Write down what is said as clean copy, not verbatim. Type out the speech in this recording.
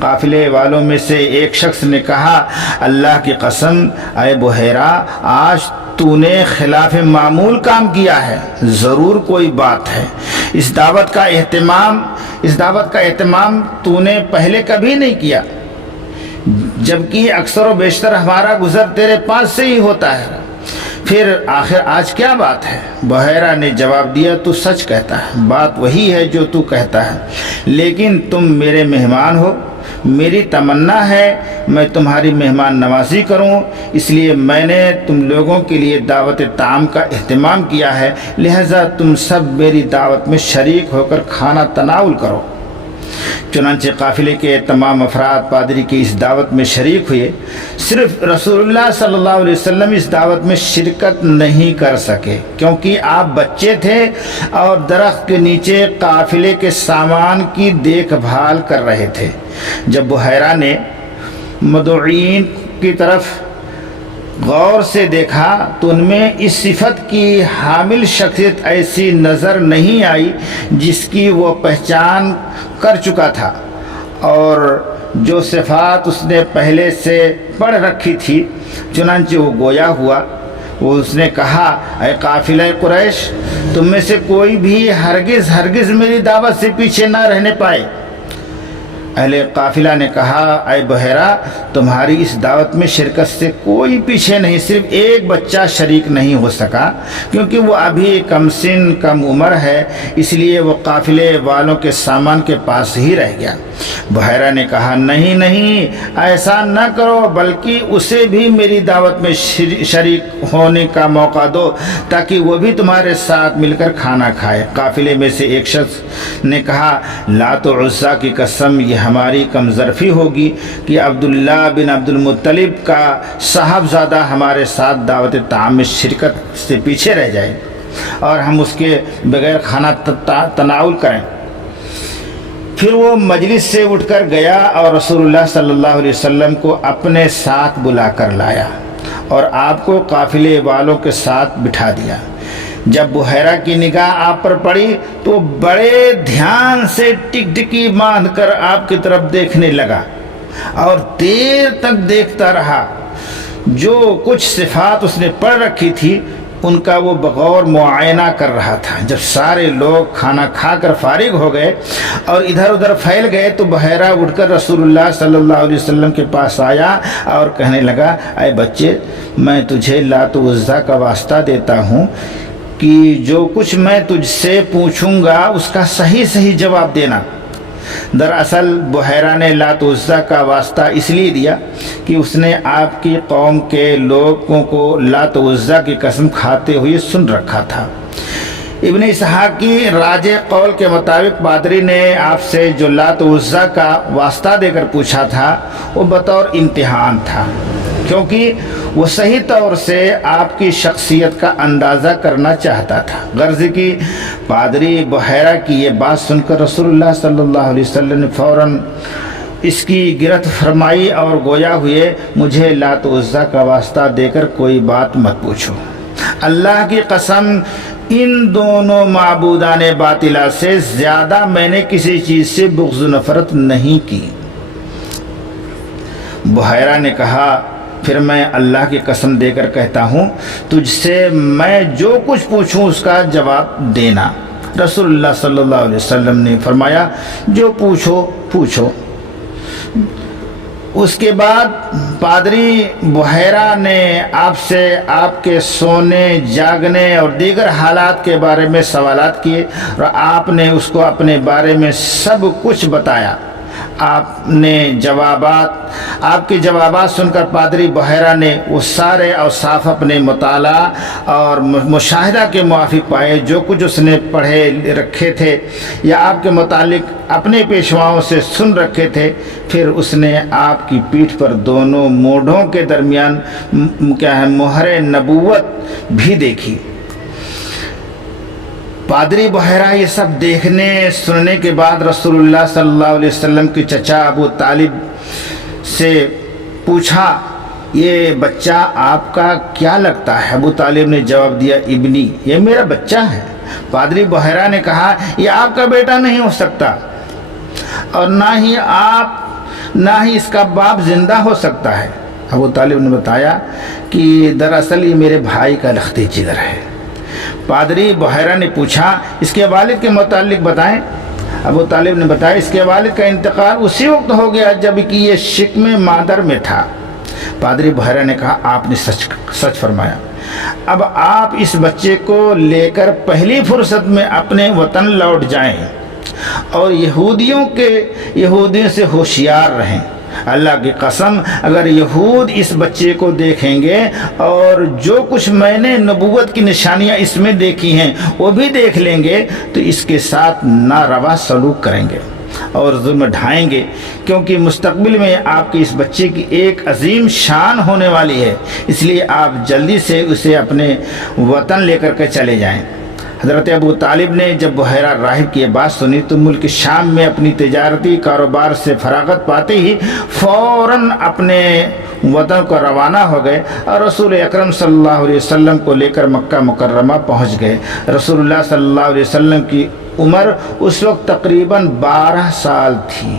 قافلے والوں میں سے ایک شخص نے کہا اللہ کی قسم اے بحیرہ آج تو نے خلاف معمول کام کیا ہے، ضرور کوئی بات ہے۔ اس دعوت کا اہتمام تو نے پہلے کبھی نہیں کیا، جبکہ اکثر و بیشتر ہمارا گزر تیرے پاس سے ہی ہوتا ہے، پھر آخر آج کیا بات ہے؟ بحیرہ نے جواب دیا تو سچ کہتا ہے، بات وہی ہے جو تو کہتا ہے، لیکن تم میرے مہمان ہو، میری تمنا ہے میں تمہاری مہمان نوازی کروں، اس لیے میں نے تم لوگوں کے لیے دعوت طعام کا اہتمام کیا ہے، لہذا تم سب میری دعوت میں شریک ہو کر کھانا تناول کرو۔ چنانچہ قافلے کے تمام افراد پادری کی اس دعوت میں شریک ہوئے، صرف رسول اللہ صلی اللہ علیہ وسلم اس دعوت میں شرکت نہیں کر سکے کیونکہ آپ بچے تھے اور درخت کے نیچے قافلے کے سامان کی دیکھ بھال کر رہے تھے۔ جب بحیرہ نے مدعوین کی طرف غور سے دیکھا تو ان میں اس صفت کی حامل شخصیت ایسی نظر نہیں آئی جس کی وہ پہچان کر چکا تھا، اور جو صفات اس نے پہلے سے پڑھ رکھی تھی، چنانچہ وہ گویا ہوا۔ اس نے کہا اے قافلہ قریش، تم میں سے کوئی بھی ہرگز میری دعوت سے پیچھے نہ رہنے پائے۔ اہل قافلہ نے کہا اے بحیرہ تمہاری اس دعوت میں شرکت سے کوئی پیچھے نہیں، صرف ایک بچہ شریک نہیں ہو سکا کیونکہ وہ ابھی کم سن کم عمر ہے، اس لیے وہ قافلے والوں کے سامان کے پاس ہی رہ گیا۔ بحیرہ نے کہا نہیں ایسا نہ کرو، بلکہ اسے بھی میری دعوت میں شریک ہونے کا موقع دو تاکہ وہ بھی تمہارے ساتھ مل کر کھانا کھائے۔ قافلے میں سے ایک شخص نے کہا لات و عزیٰ کی قسم یہ ہماری کم ظرفی ہوگی کہ عبداللہ بن عبد المطلب کا صاحبزادہ ہمارے ساتھ دعوت طعام میں شرکت سے پیچھے رہ جائے اور ہم اس کے بغیر کھانا تناول کریں۔ پھر وہ مجلس سے اٹھ کر گیا اور رسول اللہ صلی اللہ علیہ وسلم کو اپنے ساتھ بلا کر لایا اور آپ کو قافلے والوں کے ساتھ بٹھا دیا۔ جب بحیرہ کی نگاہ آپ پر پڑی تو بڑے دھیان سے ٹکٹکی باندھ کر آپ کی طرف دیکھنے لگا اور دیر تک دیکھتا رہا۔ جو کچھ صفات اس نے پڑھ رکھی تھی ان کا وہ بغور معائنہ کر رہا تھا۔ جب سارے لوگ کھانا کھا کر فارغ ہو گئے اور ادھر ادھر پھیل گئے تو بحیرہ اٹھ کر رسول اللہ صلی اللہ علیہ وسلم کے پاس آیا اور کہنے لگا اے بچے میں تجھے لات و عزیٰ کا واسطہ دیتا ہوں کہ جو کچھ میں تجھ سے پوچھوں گا اس کا صحیح جواب دینا۔ دراصل بحیرہ نے لات و عزیٰ کا واسطہ اس لیے دیا کہ اس نے آپ کی قوم کے لوگوں کو لات و عزیٰ کی قسم کھاتے ہوئے سن رکھا تھا۔ ابن اسحاق کی راجح قول کے مطابق پادری نے آپ سے جو لات و عزیٰ کا واسطہ دے کر پوچھا تھا وہ بطور امتحان تھا، کیونکہ وہ صحیح طور سے آپ کی شخصیت کا اندازہ کرنا چاہتا تھا۔ غرض کی پادری بحیرہ کی یہ بات سن کر رسول اللہ صلی اللہ علیہ وسلم نے فوراً اس کی گرفت فرمائی اور گویا ہوئے مجھے لات و عزیٰ کا واسطہ دے کر کوئی بات مت پوچھو۔ اللہ کی قسم ان دونوں معبودان باطلہ سے زیادہ میں نے کسی چیز سے بغض و نفرت نہیں کی۔ بحیرہ نے کہا پھر میں اللہ کی قسم دے کر کہتا ہوں تجھ سے میں جو کچھ پوچھوں اس کا جواب دینا۔ رسول اللہ صلی اللہ علیہ وسلم نے فرمایا جو پوچھو۔ اس کے بعد پادری بحیرہ نے آپ سے آپ کے سونے جاگنے اور دیگر حالات کے بارے میں سوالات کیے اور آپ نے اس کو اپنے بارے میں سب کچھ بتایا۔ آپ کے جوابات سن کر پادری بحیرہ نے وہ سارے اوصاف اپنے مطالعہ اور مشاہدہ کے موافق پائے جو کچھ اس نے پڑھے رکھے تھے یا آپ کے متعلق اپنے پیشواؤں سے سن رکھے تھے۔ پھر اس نے آپ کی پیٹھ پر دونوں موڑھوں کے درمیان مہر نبوت بھی دیکھی۔ پادری بحیرہ یہ سب دیکھنے سننے کے بعد رسول اللہ صلی اللہ علیہ وسلم کے چچا ابو طالب سے پوچھا یہ بچہ آپ کا کیا لگتا ہے؟ ابو طالب نے جواب دیا ابنی، یہ میرا بچہ ہے۔ پادری بحیرہ نے کہا یہ آپ کا بیٹا نہیں ہو سکتا اور نہ ہی آپ نہ ہی اس کا باپ زندہ ہو سکتا ہے۔ ابو طالب نے بتایا کہ دراصل یہ میرے بھائی کا لخت جگر ہے۔ پادری بحیرہ نے پوچھا اس کے والد کے متعلق بتائیں۔ ابو طالب نے بتایا اس کے والد کا انتقال اسی وقت ہو گیا جب کہ یہ شکم مادر میں تھا۔ پادری بحیرہ نے کہا آپ نے سچ فرمایا، اب آپ اس بچے کو لے کر پہلی فرصت میں اپنے وطن لوٹ جائیں اور یہودیوں سے ہوشیار رہیں۔ اللہ کی قسم اگر یہود اس بچے کو دیکھیں گے اور جو کچھ میں نے نبوت کی نشانیاں اس میں دیکھی ہیں وہ بھی دیکھ لیں گے تو اس کے ساتھ ناروا سلوک کریں گے اور ظلم ڈھائیں گے، کیونکہ مستقبل میں آپ کے اس بچے کی ایک عظیم شان ہونے والی ہے، اس لیے آپ جلدی سے اسے اپنے وطن لے کر کے چلے جائیں۔ حضرت ابو طالب نے جب بحیرہ راہب کی یہ بات سنی تو ملک شام میں اپنی تجارتی کاروبار سے فراغت پاتے ہی فوراً اپنے وطن کو روانہ ہو گئے اور رسول اکرم صلی اللہ علیہ وسلم کو لے کر مکہ مکرمہ پہنچ گئے۔ رسول اللہ صلی اللہ علیہ وسلم کی عمر اس وقت تقریباً 12 سال تھی۔